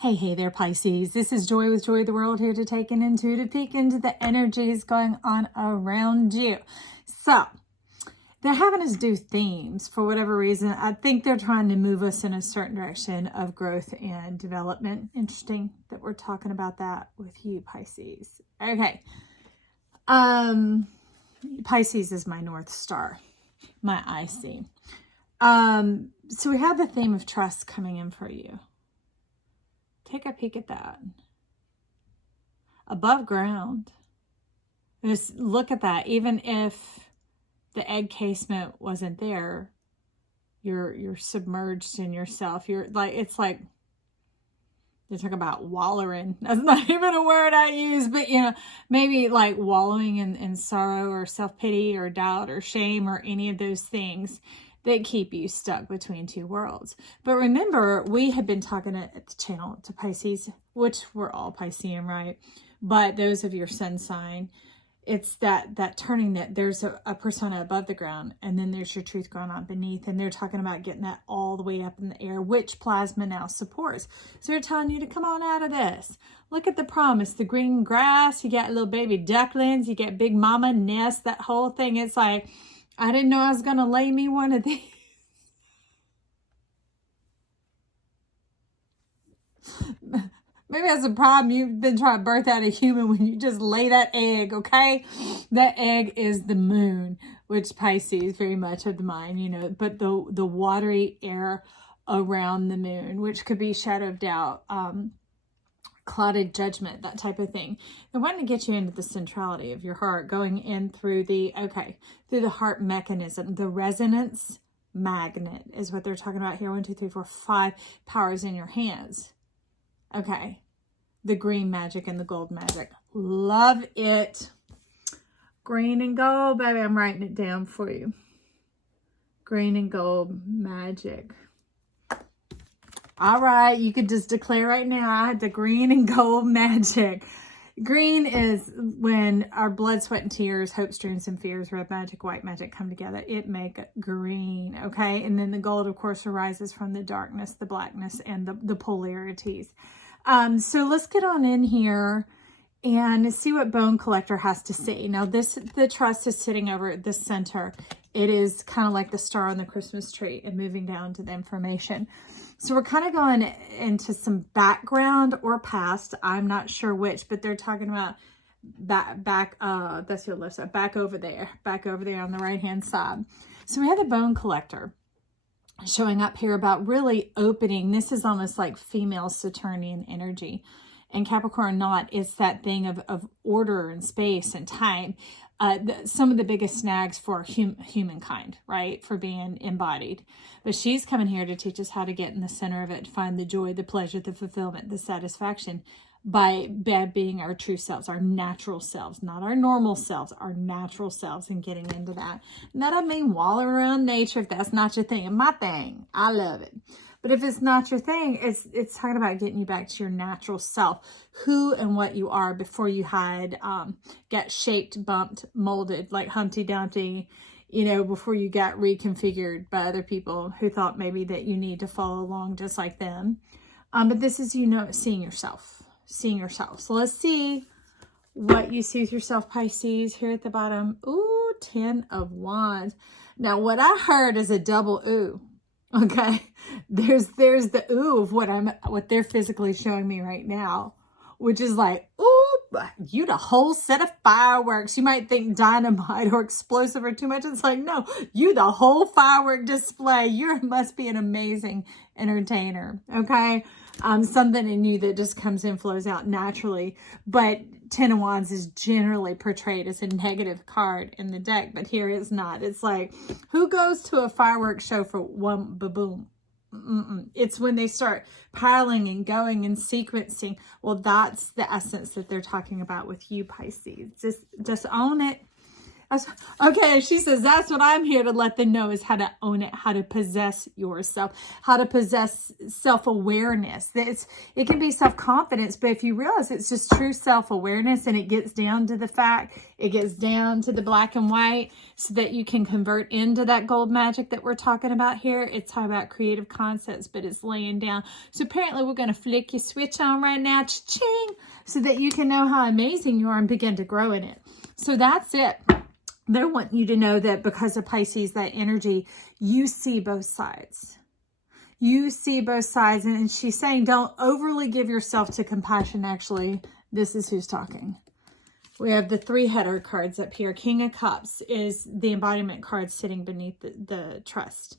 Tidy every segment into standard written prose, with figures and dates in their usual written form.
Hey there, Pisces. This is Joy with Joy of the World, here to take an intuitive peek into the energies going on around you. So, they're having us do themes for whatever reason. I think they're trying to move us in a certain direction of growth and development. Interesting that we're talking about that with you, Pisces. Okay. Pisces is my North Star, my IC. So we have the theme of trust coming in for you. Take a peek at that. Above ground. Just look at that. Even if the egg casement wasn't there, you're submerged in yourself. You're like, it's like, they talk about wallowing. That's not even a word I use, but maybe like wallowing in sorrow or self-pity or doubt or shame or any of those things that keep you stuck between two worlds. But remember, we have been talking at the channel to Pisces, which we're all Piscean, right? But those of your sun sign, it's that turning, that there's a persona above the ground, and then there's your truth going on beneath, and they're talking about getting that all the way up in the air, which plasma now supports. So they're telling you to come on out of this. Look at the promise, the green grass, you got little baby ducklings, you get big mama nest, that whole thing. It's like, I didn't know I was going to lay me one of these. Maybe that's a problem. You've been trying to birth out a human when you just lay that egg, okay? That egg is the moon, which Pisces very much of the mind, but the watery air around the moon, which could be shadow of doubt, clouded judgment, that type of thing. They're wanting to get you into the centrality of your heart, going in through the heart mechanism. The resonance magnet is what they're talking about here. 1, 2, 3, 4, 5 powers in your hands. Okay. The green magic and the gold magic. Love it. Green and gold, baby. I'm writing it down for you. Green and gold magic. All right, you could just declare right now, I had the green and gold magic. Green is when our blood, sweat, and tears, hopes, dreams, and fears, red magic, white magic come together. It make green, okay? And then the gold, of course, arises from the darkness, the blackness, and the polarities. So let's get on in here and see what Bone Collector has to say. Now, the trust is sitting over at the center. It is kind of like the star on the Christmas tree and moving down to the information. So we're kind of going into some background or past. I'm not sure which, but they're talking about that's your left side, back over there on the right-hand side. So we have the Bone Collector showing up here about really opening. This is almost like female Saturnian energy. And Capricorn knot is that thing of order and space and time. Some of the biggest snags for humankind, right? For being embodied. But she's coming here to teach us how to get in the center of it, find the joy, the pleasure, the fulfillment, the satisfaction by being our true selves, our natural selves, not our normal selves, our natural selves, and getting into that. And that doesn't mean wallowing around nature if that's not your thing. And my thing, I love it. But if it's not your thing, it's talking about getting you back to your natural self, who and what you are before you had got shaped, bumped, molded like Humpty Dumpty, before you got reconfigured by other people who thought maybe that you need to follow along just like them. But this is, seeing yourself. So let's see what you see with yourself, Pisces, here at the bottom. Ooh, 10 of Wands. Now, what I heard is a double ooh. Okay, there's the ooh of what they're physically showing me right now, which is like, ooh, you the whole set of fireworks. You might think dynamite or explosive or too much. It's like, no, you the whole firework display. You must be an amazing entertainer. Okay, something in you that just comes in, flows out naturally. But 10 of Wands is generally portrayed as a negative card in the deck, but here it's not. It's like, who goes to a fireworks show for one ba-boom? It's when they start piling and going and sequencing. Well, that's the essence that they're talking about with you, Pisces. Just own it. Okay, she says that's what I'm here to let them know, is how to own it, how to possess yourself, how to possess self-awareness. It can be self-confidence, but if you realize it's just true self-awareness, and it gets down to the fact, it gets down to the black and white, so that you can convert into that gold magic that we're talking about here. It's talking about creative concepts, but it's laying down. So apparently we're going to flick your switch on right now, cha-ching, so that you can know how amazing you are and begin to grow in it. So that's it. They want you to know that because of Pisces, that energy, you see both sides. You see both sides. And she's saying, don't overly give yourself to compassion. Actually, this is who's talking. We have the 3-header cards up here. King of Cups is the embodiment card sitting beneath the trust.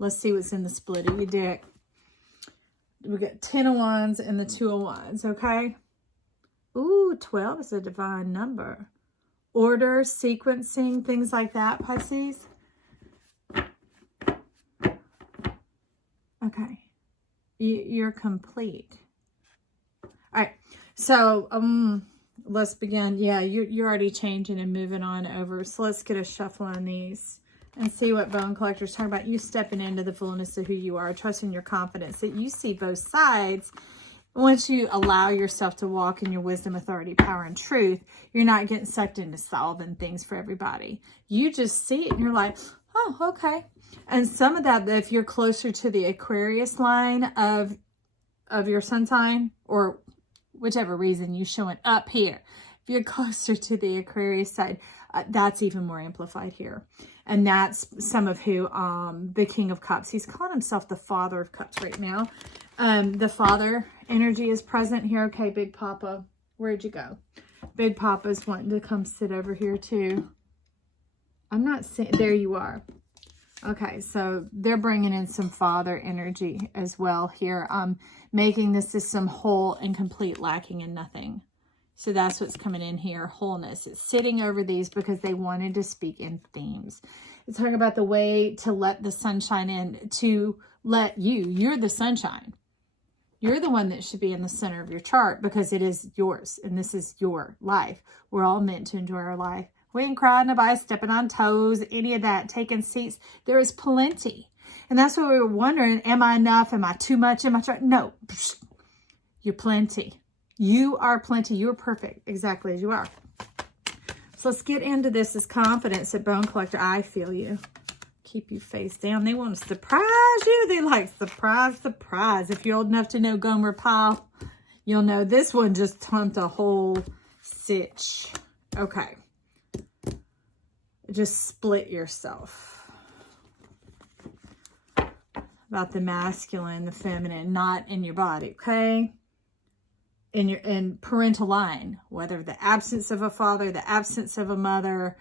Let's see what's in the split of your deck. We got 10 of Wands and the 2 of Wands, okay? Ooh, 12 is a divine number. Order, sequencing, things like that, Pisces. Okay. You're complete. All right. So, let's begin. Yeah, you're already changing and moving on over. So let's get a shuffle on these and see what Bone Collector's talking about. You stepping into the fullness of who you are, trusting your confidence, that you see both sides. Once you allow yourself to walk in your wisdom, authority, power, and truth, you're not getting sucked into solving things for everybody. You just see it and you're like, oh, okay. And some of that, if you're closer to the Aquarius line of your sun sign, or whichever reason you're showing up here, if you're closer to the Aquarius side, that's even more amplified here. And that's some of who, the King of Cups, he's calling himself the Father of Cups right now. The Father energy is present here. Okay, Big Papa, where'd you go? Big Papa's wanting to come sit over here too. I'm not seeing, there you are. Okay, so they're bringing in some Father energy as well here, making the system whole and complete, lacking in nothing. So that's what's coming in here, wholeness. It's sitting over these because they wanted to speak in themes. It's talking about the way to let the sunshine in, to let you're the sunshine. You're the one that should be in the center of your chart because it is yours and this is your life. We're all meant to enjoy our life. We ain't crying about stepping on toes, any of that, taking seats. There is plenty. And that's what we were wondering. Am I enough? Am I too much? Am I trying? No, you're plenty. You are plenty. You are perfect exactly as you are. So let's get into this as confidence at Bone Collector. I feel you. Keep you face down. They want to surprise you. They like surprise, surprise. If you're old enough to know Gomer Pyle, you'll know this one just humped a whole sitch. Okay. Just split yourself. About the masculine, the feminine, not in your body, okay? In parental line, whether the absence of a father, the absence of a mother,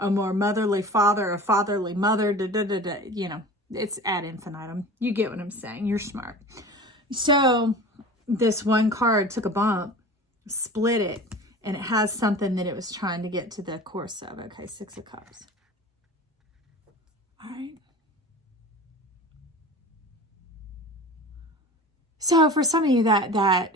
a more motherly father, a fatherly mother, you know, it's ad infinitum. You get what I'm saying. You're smart. So this one card took a bump, split it, and it has something that it was trying to get to the course of. Okay, 6 of Cups. All right. So for some of you, that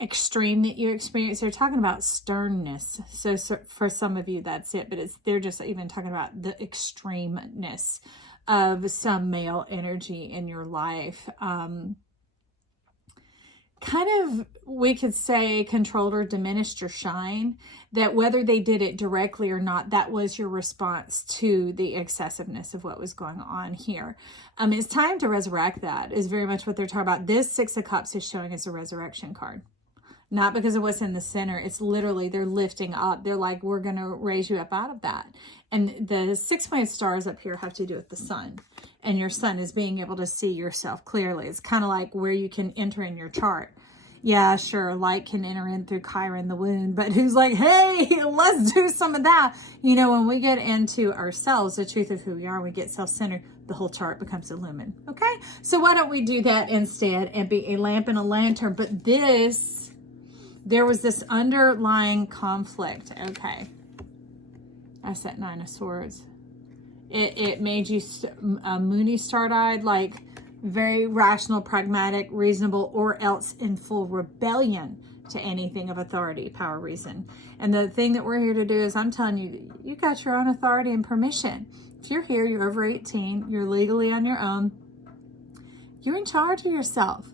extreme that you experience, they're talking about sternness. So for some of you, that's it. But they're just even talking about the extremeness of some male energy in your life. Kind of, we could say, controlled or diminished your shine, that whether they did it directly or not, that was your response to the excessiveness of what was going on here. It's time to resurrect that, is very much what they're talking about. This 6 of Cups is showing us a resurrection card. Not because of what's in the center. It's literally, they're lifting up. They're like, we're going to raise you up out of that. And the 6-pointed stars up here have to do with the sun. And your sun is being able to see yourself clearly. It's kind of like where you can enter in your chart. Yeah, sure, light can enter in through Chiron, the wound. But who's like, hey, let's do some of that. You know, when we get into ourselves, the truth of who we are, we get self-centered, the whole chart becomes illumined. Okay? So why don't we do that instead and be a lamp and a lantern? But this... there was this underlying conflict. Okay. That's that 9 of Swords. It made you moony, start-eyed, like very rational, pragmatic, reasonable, or else in full rebellion to anything of authority, power, reason. And the thing that we're here to do is I'm telling you, you got your own authority and permission. If you're here, you're over 18, you're legally on your own, you're in charge of yourself.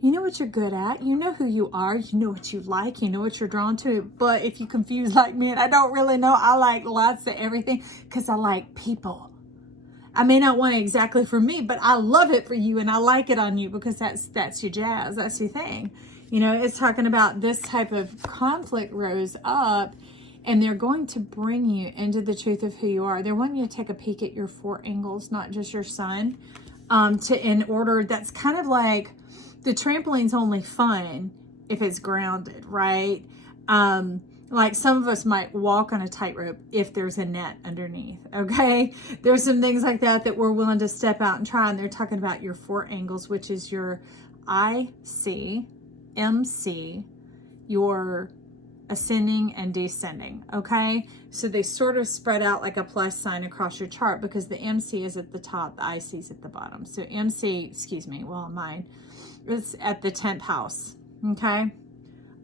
You know what you're good at. You know who you are. You know what you like. You know what you're drawn to. But if you're confused like me, and I don't really know, I like lots of everything because I like people. I may not want it exactly for me, but I love it for you and I like it on you because that's your jazz. That's your thing. You know, it's talking about this type of conflict rose up and they're going to bring you into the truth of who you are. They're wanting you to take a peek at your 4 angles, not just your sun, in order. That's kind of like the trampoline's only fun if it's grounded, right? Like some of us might walk on a tightrope if there's a net underneath, okay? There's some things like that we're willing to step out and try, and they're talking about your 4 angles, which is your IC, MC, your ascending and descending, okay? So they sort of spread out like a plus sign across your chart because the MC is at the top, the IC is at the bottom. So MC, mine, is at the 10th house, okay?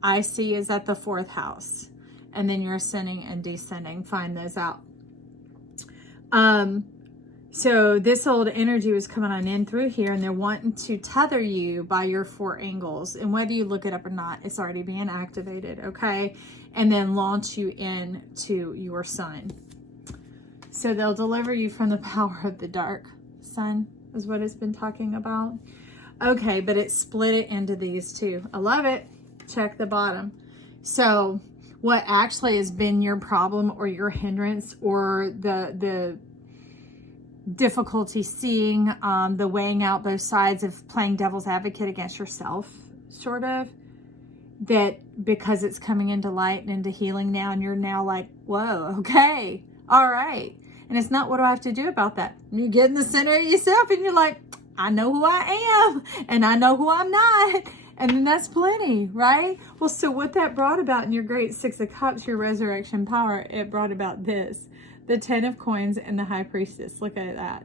IC is at the 4th house. And then you're ascending and descending. Find those out. So this old energy was coming on in through here, and they're wanting to tether you by your 4 angles. And whether you look it up or not, it's already being activated, okay? And then launch you into your sun. So they'll deliver you from the power of the dark sun, is what it's been talking about. Okay, but it split it into these two. I love it. Check the bottom. So what actually has been your problem or your hindrance or the difficulty seeing, the weighing out both sides of playing devil's advocate against yourself, sort of, that because it's coming into light and into healing now, and you're now like, whoa, okay, all right. And it's not, what do I have to do about that? And you get in the center of yourself and you're like, I know who I am and I know who I'm not. And then that's plenty, right? Well, so what that brought about in your great 6 of Cups, your resurrection power, it brought about this. The 10 of Coins and the High Priestess. Look at that.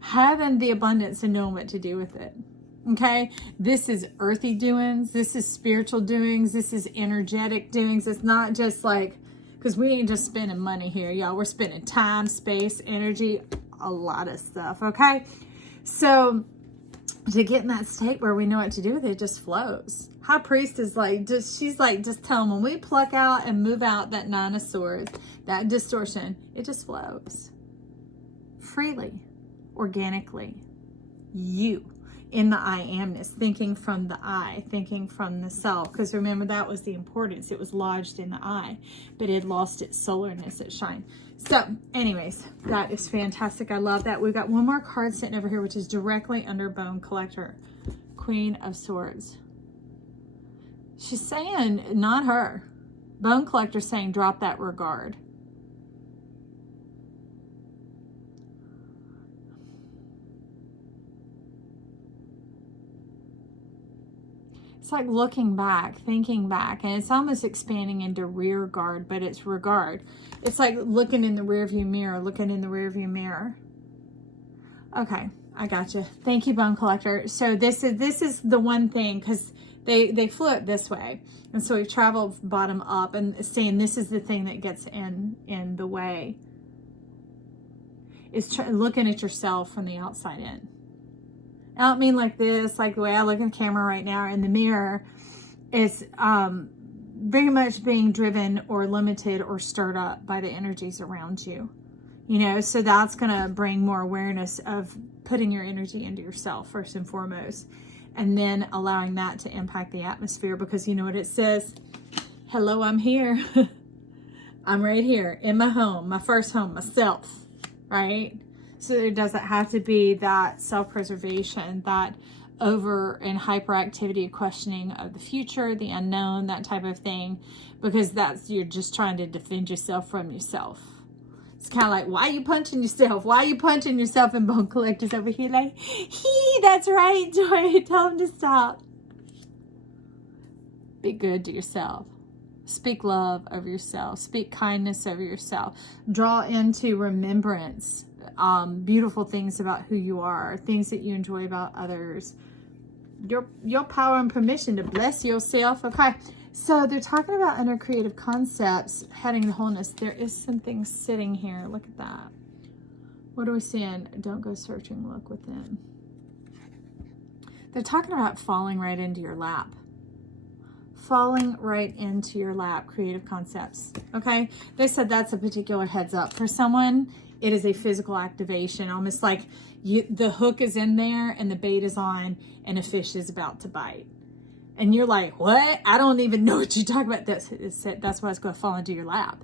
Having the abundance and knowing what to do with it. Okay? This is earthy doings. This is spiritual doings. This is energetic doings. It's not just like, because we ain't just spending money here, y'all. We're spending time, space, energy, a lot of stuff, okay? So to get in that state where we know what to do with it, it just flows. High Priest is like, she's like, just tell them when we pluck out and move out that 9 of Swords, that distortion, it just flows freely, organically. You in the I amness, thinking from the I, thinking from the self. Because remember, that was the importance. It was lodged in the I, but it lost its solarness, its shine. So anyways, that is fantastic. I love that. We've got one more card sitting over here, which is directly under Bone Collector. Queen of Swords. She's saying, not her. Bone Collector saying, drop that regard. It's like looking back, thinking back, and it's almost expanding into rear guard, but it's regard. It's like looking in the rearview mirror, looking in the rearview mirror. Okay, I got you. Thank you, Bone Collector. So this is the one thing, because they flew it this way, and so we've traveled bottom up, and saying this is the thing that gets in the way. Is looking at yourself from the outside in. I don't mean like this, like the way I look in the camera right now in the mirror, is very much being driven or limited or stirred up by the energies around you. You know, so that's going to bring more awareness of putting your energy into yourself first and foremost, and then allowing that to impact the atmosphere, because you know what it says? Hello, I'm here. I'm right here in my home, my first home, myself, right? So there doesn't have to be that self-preservation, that over and hyperactivity, questioning of the future, the unknown, that type of thing, because you're just trying to defend yourself from yourself. It's kind of like, why are you punching yourself? Why are you punching yourself? And Bone Collector's over here like, that's right, Joy, tell him to stop. Be good to yourself. Speak love over yourself. Speak kindness over yourself. Draw into remembrance beautiful things about who you are, things that you enjoy about others, your power and permission to bless yourself. Okay, So they're talking about under creative concepts, heading to wholeness. There is something sitting here. Look at that. What are we seeing? Don't go searching, look within. They're talking about falling right into your lap. Falling right into your lap, creative concepts. Okay? They said that's a particular heads up. For someone, it is a physical activation, almost like the hook is in there and the bait is on and a fish is about to bite. And you're like, what? I don't even know what you're talking about. That's why it's going to fall into your lap.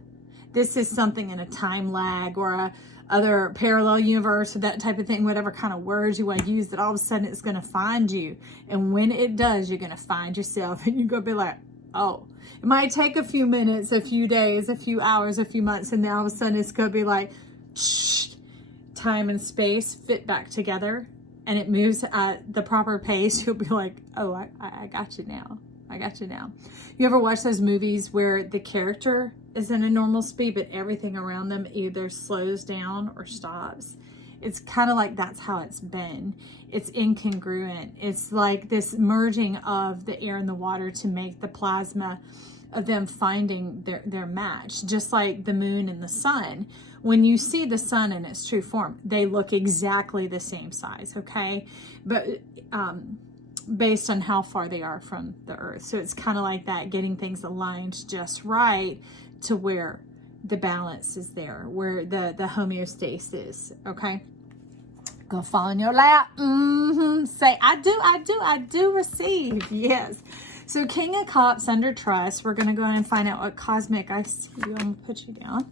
This is something in a time lag or a other parallel universe or that type of thing, whatever kind of words you want to use, that all of a sudden it's going to find you. And when it does, you're going to find yourself and you're going to be like, oh, it might take a few minutes, a few days, a few hours, a few months. And then all of a sudden it's going to be like, shh, time and space fit back together and it moves at the proper pace. You'll be like, oh, I got you now. I got you now. You ever watch those movies where the character is in a normal speed, but everything around them either slows down or stops? It's kind of like that's how it's been. It's incongruent. It's like this merging of the air and the water to make the plasma of them finding their match. Just like the moon and the sun. When you see the sun in its true form, they look exactly the same size, okay? But based on how far they are from the earth. So it's kind of like that, getting things aligned just right to where the balance is there, where the homeostasis is, okay? Go fall in your lap. Say, I do receive. Yes. So King of Cups under trust. We're going to go in and find out what cosmic. I see you. I'm going to put you down.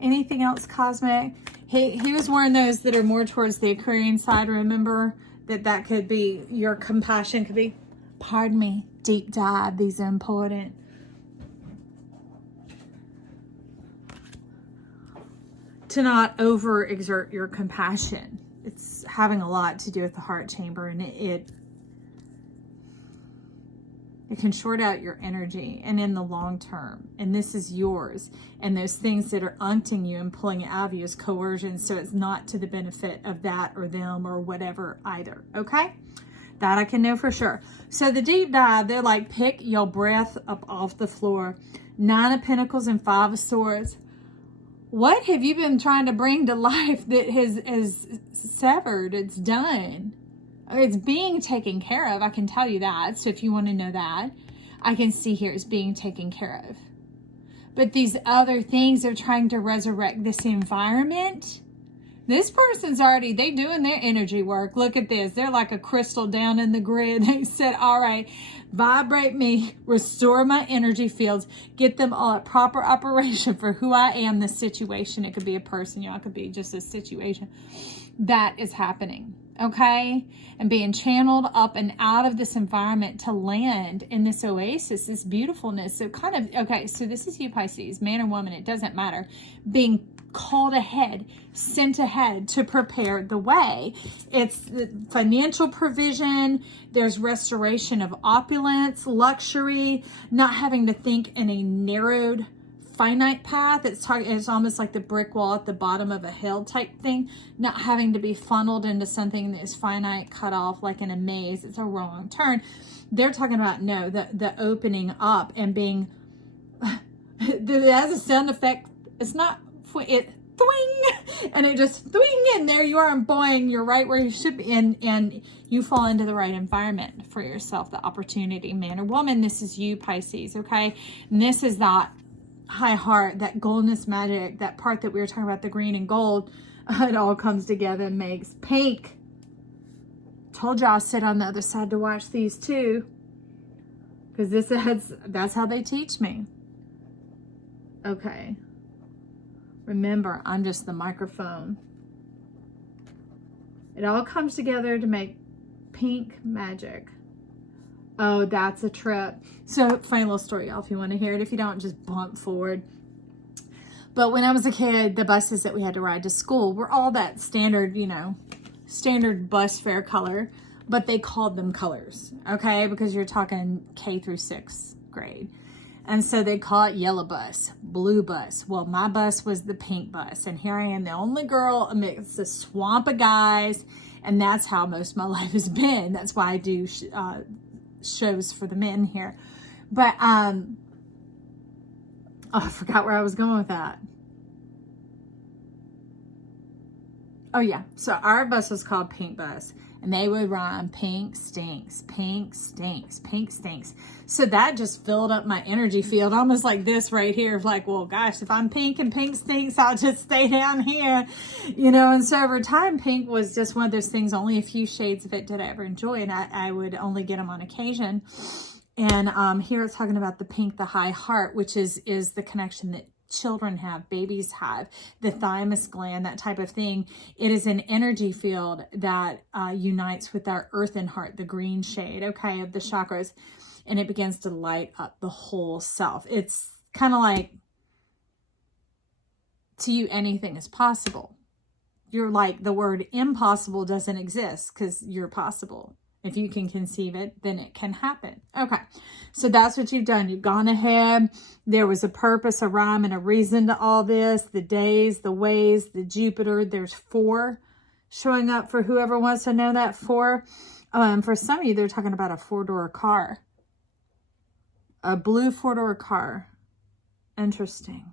Anything else cosmic? He was one of those that are more towards the Aquarian side. Remember that could be your compassion. Could be, pardon me, deep dive. These are important. To not overexert your compassion. It's having a lot to do with the heart chamber, and it can short out your energy and in the long term. And this is yours. And those things that are uncting you and pulling it out of you is coercion. So it's not to the benefit of that or them or whatever either. Okay? That I can know for sure. So the deep dive, they're like, pick your breath up off the floor. 9 of Pentacles and 5 of Swords. What have you been trying to bring to life that has severed? It's done. It's being taken care of. I can tell you that. So if you want to know that, I can see here it's being taken care of. But these other things are trying to resurrect this environment. This person's already, they doing their energy work. Look at this. They're like a crystal down in the grid. They said, all right, vibrate me, restore my energy fields, get them all at proper operation for who I am, this situation. It could be a person, it could be just a situation that is happening. Okay? And being channeled up and out of this environment to land in this oasis, this beautifulness. So kind of, okay, so this is you, Pisces, man or woman, it doesn't matter. Being called ahead, sent ahead to prepare the way. It's the financial provision. There's restoration of opulence, luxury, not having to think in a narrowed, finite path. It's almost like the brick wall at the bottom of a hill type thing, not having to be funneled into something that is finite, cut off like in a maze. It's a wrong turn. They're talking about, no, the opening up and being, it has a sound effect. It's not, it thwing, and it just thwing, and there you are, and boing, you're right where you should be, and you fall into the right environment for yourself, the opportunity, man or woman. This is you, Pisces, okay? And this is that high heart, that goldness magic, that part that we were talking about, the green and gold. It all comes together and makes pink. Told you I'll sit on the other side to watch these too, because that's how they teach me. Okay. Remember, I'm just the microphone. It all comes together to make pink magic. Oh, that's a trip. So, funny little story, y'all, if you want to hear it. If you don't, just bump forward. But when I was a kid, the buses that we had to ride to school were all that standard, standard bus fare color. But they called them colors, okay? Because you're talking K through 6th grade. And so they call it yellow bus, blue bus. Well, my bus was the pink bus. And here I am, the only girl amidst a swamp of guys. And that's how most of my life has been. That's why I do shows for the men here. But, oh, I forgot where I was going with that. Oh yeah, so our bus was called Pink Bus, and they would rhyme pink stinks, pink stinks, pink stinks. So that just filled up my energy field, almost like this right here. Like, well, gosh, if I'm pink and pink stinks, I'll just stay down here, you know. And so over time, pink was just one of those things. Only a few shades of it did I ever enjoy, and I would only get them on occasion. And here it's talking about the pink, the high heart, which is the connection that children have, babies have, the thymus gland, that type of thing. It is an energy field that unites with our earthen heart, the green shade, okay, of the chakras, and it begins to light up the whole self. It's kind of like, to you, anything is possible. You're like, the word impossible doesn't exist because you're possible. If you can conceive it, then it can happen. Okay, so that's what you've done. You've gone ahead. There was a purpose, a rhyme, and a reason to all this. The days, the ways, the Jupiter. There's 4 showing up for whoever wants to know that 4. For some of you, they're talking about a 4-door car. A blue 4-door car. Interesting.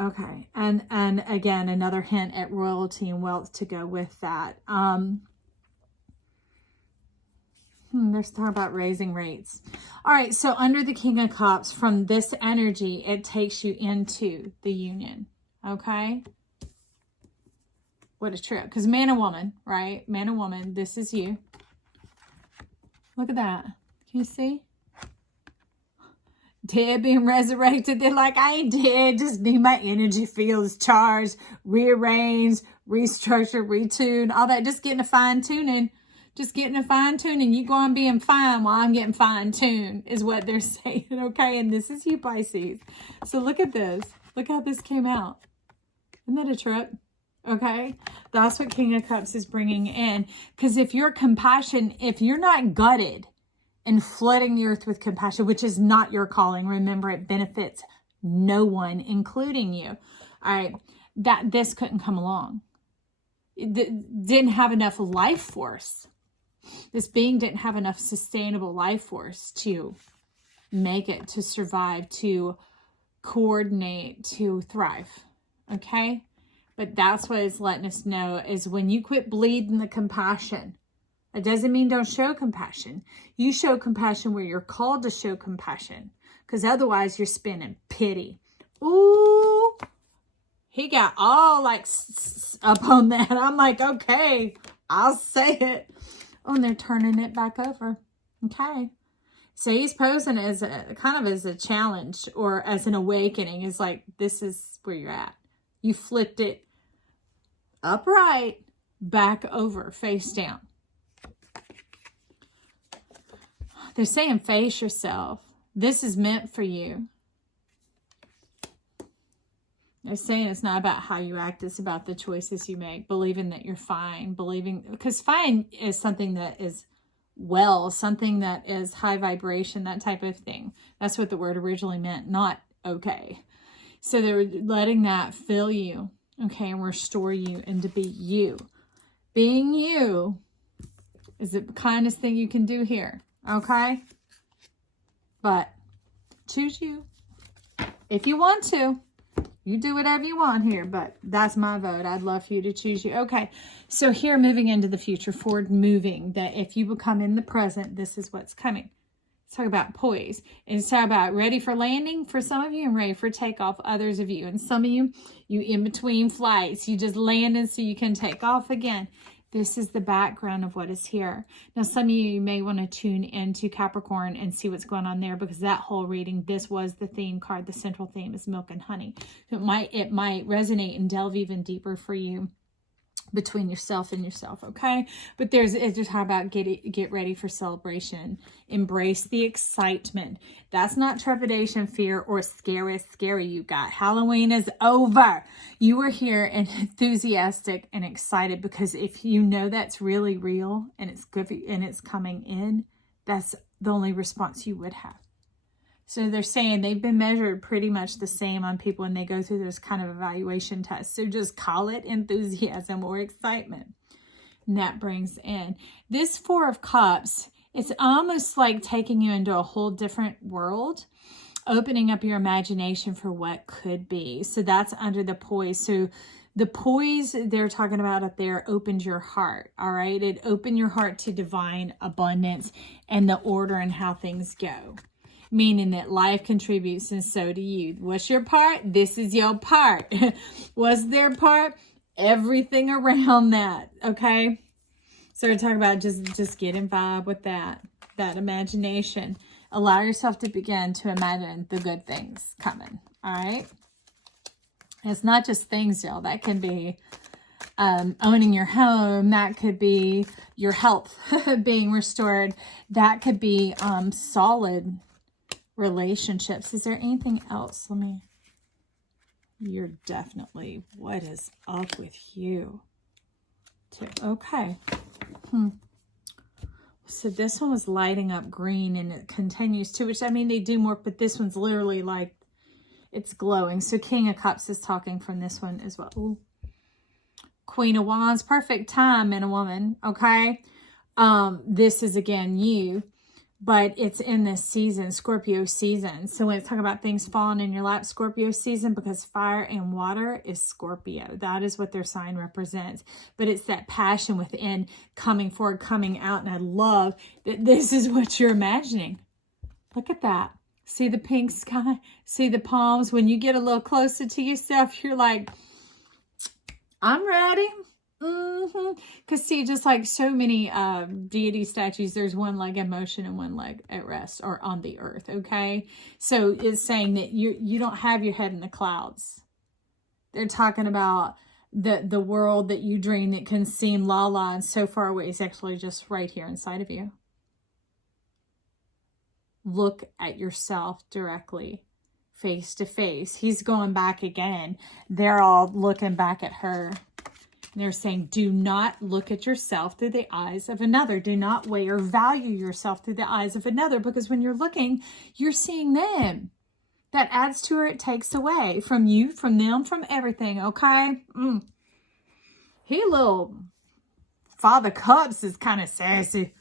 Okay, and again, another hint at royalty and wealth to go with that. There's talk about raising rates. All right, so under the King of Cups, from this energy, it takes you into the union, okay? What a trip. Because man and woman, right? Man and woman, this is you. Look at that. Can you see? Dead being resurrected. They're like, I ain't dead. Just need my energy fields charged, rearranged, restructured, retuned, all that. Just getting a fine tuning. Just getting a fine tuning. You go on being fine while I'm getting fine tuned is what they're saying. Okay. And this is you, Pisces. So look at this. Look how this came out. Isn't that a trip? Okay. That's what King of Cups is bringing in. Because if you're compassion, if you're not gutted and flooding the earth with compassion, which is not your calling, remember, it benefits no one, including you. All right. That this couldn't come along. It didn't have enough life force. This being didn't have enough sustainable life force to make it, to survive, to coordinate, to thrive. Okay? But that's what it's letting us know, is when you quit bleeding the compassion, it doesn't mean don't show compassion. You show compassion where you're called to show compassion, because otherwise you're spinning pity. Ooh, he got all like up on that. I'm like, okay, I'll say it. Oh, and they're turning it back over. Okay. So he's posing as a kind of as a challenge or as an awakening. Is like, this is where you're at. You flipped it upright, back over, face down. They're saying face yourself. This is meant for you. They're saying it's not about how you act, it's about the choices you make, believing that you're fine, believing, because fine is something that is well, something that is high vibration, that type of thing. That's what the word originally meant, not okay. So they're letting that fill you, okay, and restore you and to be you. Being you is the kindest thing you can do here, okay? But choose you if you want to. You do whatever you want here, but that's my vote. I'd love for you to choose you. Okay, so here, moving into the future, forward moving, that if you become in the present, this is what's coming. Let's talk about poise. And it's talk about ready for landing for some of you and ready for takeoff, others of you. And some of you in between flights, you just landed so you can take off again. This is the background of what is here. Now, some of you may want to tune into Capricorn and see what's going on there, because that whole reading, this was the theme card. The central theme is milk and honey. It might resonate and delve even deeper for you between yourself and yourself, okay? But it's just how about get ready for celebration. Embrace the excitement. That's not trepidation, fear, or scary you got. Halloween is over. You are here and enthusiastic and excited, because if you know that's really real and it's good and it's coming in, that's the only response you would have. So they're saying they've been measured pretty much the same on people when they go through those kind of evaluation tests. So just call it enthusiasm or excitement. And that brings in this 4 of Cups It's almost like taking you into a whole different world, opening up your imagination for what could be. So that's under the poise. So the poise they're talking about up there opened your heart. All right. It opened your heart to divine abundance and the order and how things go. Meaning that life contributes and so do you. What's your part? This is your part. What's their part? Everything around that. Okay. So we're talking about just get in vibe with that imagination. Allow yourself to begin to imagine the good things coming. All right. It's not just things, y'all. That can be owning your home. That could be your health being restored. That could be solid relationships. Is there anything else? You're definitely, what is up with you? Okay. So this one was lighting up green and it continues to, which I mean, they do more, but this one's literally like, it's glowing. So King of Cups is talking from this one as well. Ooh. Queen of Wands, perfect time in a woman. Okay. This is again you, but it's in this season, Scorpio season. So when it's talking about things falling in your lap, Scorpio season, because fire and water is Scorpio. That is what their sign represents. But it's that passion within coming forward, coming out. And I love that this is what you're imagining. Look at that. See the pink sky? See the palms? When you get a little closer to yourself, you're like, I'm ready. Because see, just like so many deity statues, there's one leg in motion and one leg at rest or on the earth, okay? So it's saying that you don't have your head in the clouds. They're talking about the world that you dream that can seem la-la and so far away is actually just right here inside of you. Look at yourself directly, face to face. He's going back again. They're all looking back at her. They're saying, do not look at yourself through the eyes of another. Do not weigh or value yourself through the eyes of another, because when you're looking, you're seeing them. That adds to or it takes away from you, from them, from everything, okay? He little Father Cups is kind of sassy.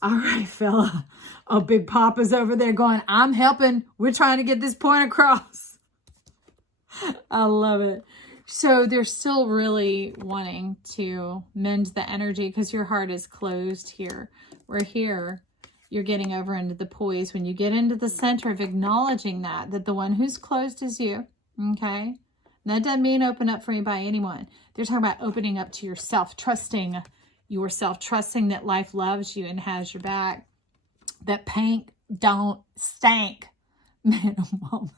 All right, fella. Oh, Big Papa's over there going, I'm helping. We're trying to get this point across. I love it. So they're still really wanting to mend the energy because your heart is closed here. We're here. You're getting over into the poise. When you get into the center of acknowledging that the one who's closed is you. Okay. And that doesn't mean open up for you by anyone. They're talking about opening up to yourself, trusting yourself, trusting that life loves you and has your back. That paint don't stink, man or woman.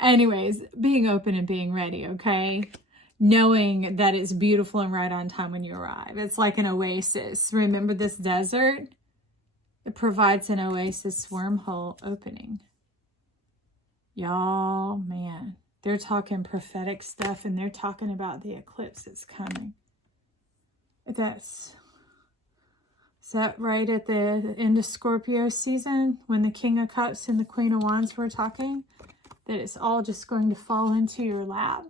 Anyways, being open and being ready, okay? Knowing that it's beautiful and right on time when you arrive. It's like an oasis. Remember this desert? It provides an oasis wormhole opening. Y'all, man, they're talking prophetic stuff and they're talking about the eclipse that's coming. Is that right at the end of Scorpio season when the King of Cups and the Queen of Wands were talking? That it's all just going to fall into your lap.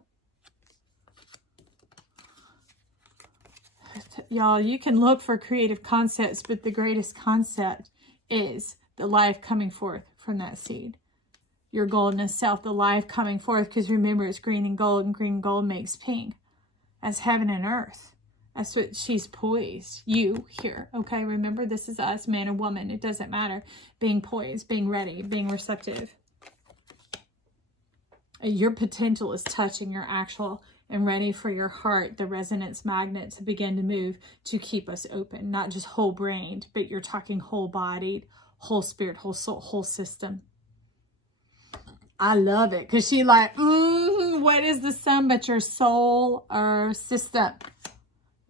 Y'all, you can look for creative concepts, but the greatest concept is the life coming forth from that seed. Your golden self, the life coming forth, because remember it's green and green and gold makes pink. As heaven and earth. That's what she's poised. You here, okay? Remember, this is us, man or woman. It doesn't matter. Being poised, being ready, being receptive. Your potential is touching your actual and ready for your heart, the resonance magnet, to begin to move to keep us open. Not just whole brained, but you're talking whole bodied, whole spirit, whole soul, whole system. I love it because she like, what is the sun but your soul or system?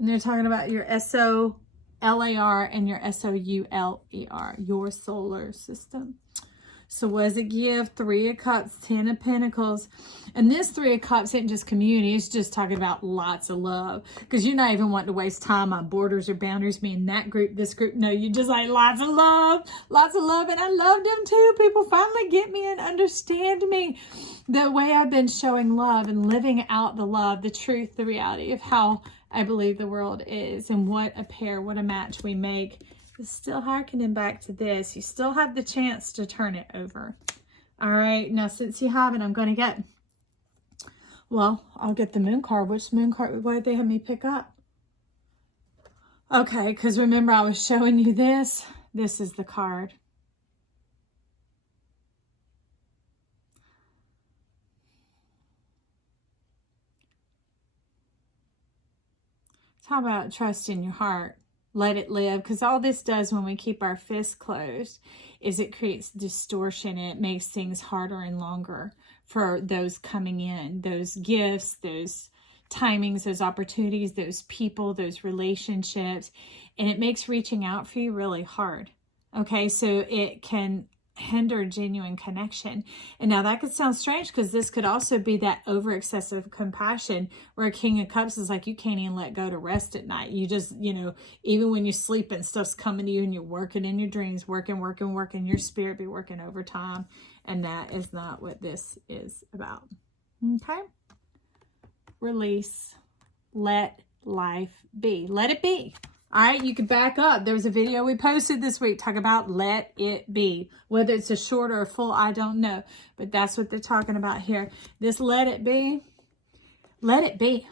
And they're talking about your SOLAR and your SOULER, your solar system. So what does it give? 3 of Cups, 10 of Pentacles. And this 3 of Cups isn't just community. It's just talking about lots of love. Because you're not even wanting to waste time on borders or boundaries, being that group, this group. No, you just like lots of love. Lots of love. And I love them too. People finally get me and understand me. The way I've been showing love and living out the love, the truth, the reality of how I believe the world is. And what a pair, what a match we make. It's still hearkening back to this. You still have the chance to turn it over. All right. Now, since you haven't, I'm going to get, well, I'll get the moon card. Which moon card? Why did they have me pick up? Okay. Because remember, I was showing you this. This is the card. How about trust in your heart? Let it live. Because all this does when we keep our fists closed is it creates distortion. It makes things harder and longer for those coming in. Those gifts, those timings, those opportunities, those people, those relationships. And it makes reaching out for you really hard. Okay, so it can hinder genuine connection. And now that could sound strange because this could also be that over excessive compassion where a King of Cups is like, you can't even let go to rest at night. You just, you know, even when you sleep and stuff's coming to you and you're working in your dreams, working, your spirit be working overtime. And that is not what this is about. Okay. Release. Let life be. Let it be. All right, you can back up. There was a video we posted this week talking about let it be. Whether it's a short or a full, I don't know. But that's what they're talking about here. This let it be. Let it be.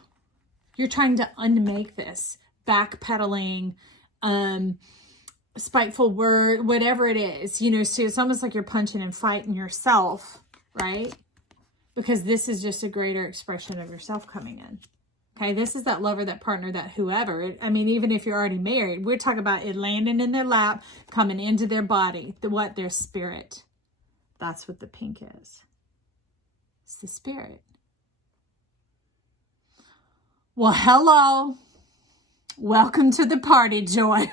You're trying to unmake this. Backpedaling, spiteful word, whatever it is. You know, so it's almost like you're punching and fighting yourself, right? Because this is just a greater expression of yourself coming in. Okay, this is that lover, that partner, that whoever. I mean, even if you're already married, we're talking about it landing in their lap, coming into their body, their spirit. That's what the pink is. It's the spirit. Well, hello. Welcome to the party, Joy.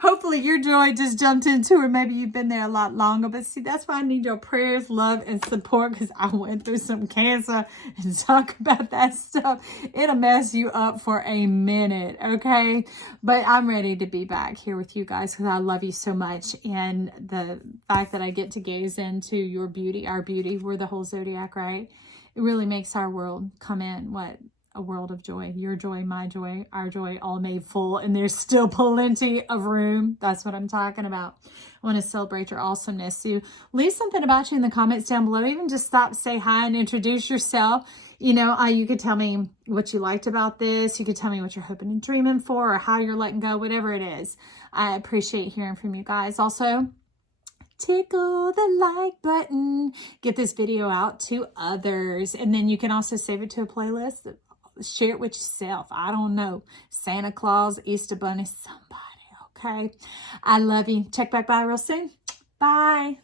Hopefully your joy just jumped into it. Maybe you've been there a lot longer. But see, that's why I need your prayers, love, and support because I went through some cancer and talk about that stuff. It'll mess you up for a minute, okay? But I'm ready to be back here with you guys because I love you so much. And the fact that I get to gaze into your beauty, our beauty, we're the whole zodiac, right? It really makes our world come in, a world of joy. Your joy, my joy, our joy, all made full. And there's still plenty of room. That's what I'm talking about. I want to celebrate your awesomeness. So leave something about you in the comments down below. Even just stop, say hi, and introduce yourself. You know, you could tell me what you liked about this. You could tell me what you're hoping and dreaming for or how you're letting go, whatever it is. I appreciate hearing from you guys. Also, tickle the like button. Get this video out to others. And then you can also save it to a playlist. Share it with yourself. I don't know. Santa Claus, Easter Bunny, somebody. Okay. I love you. Check back by real soon. Bye.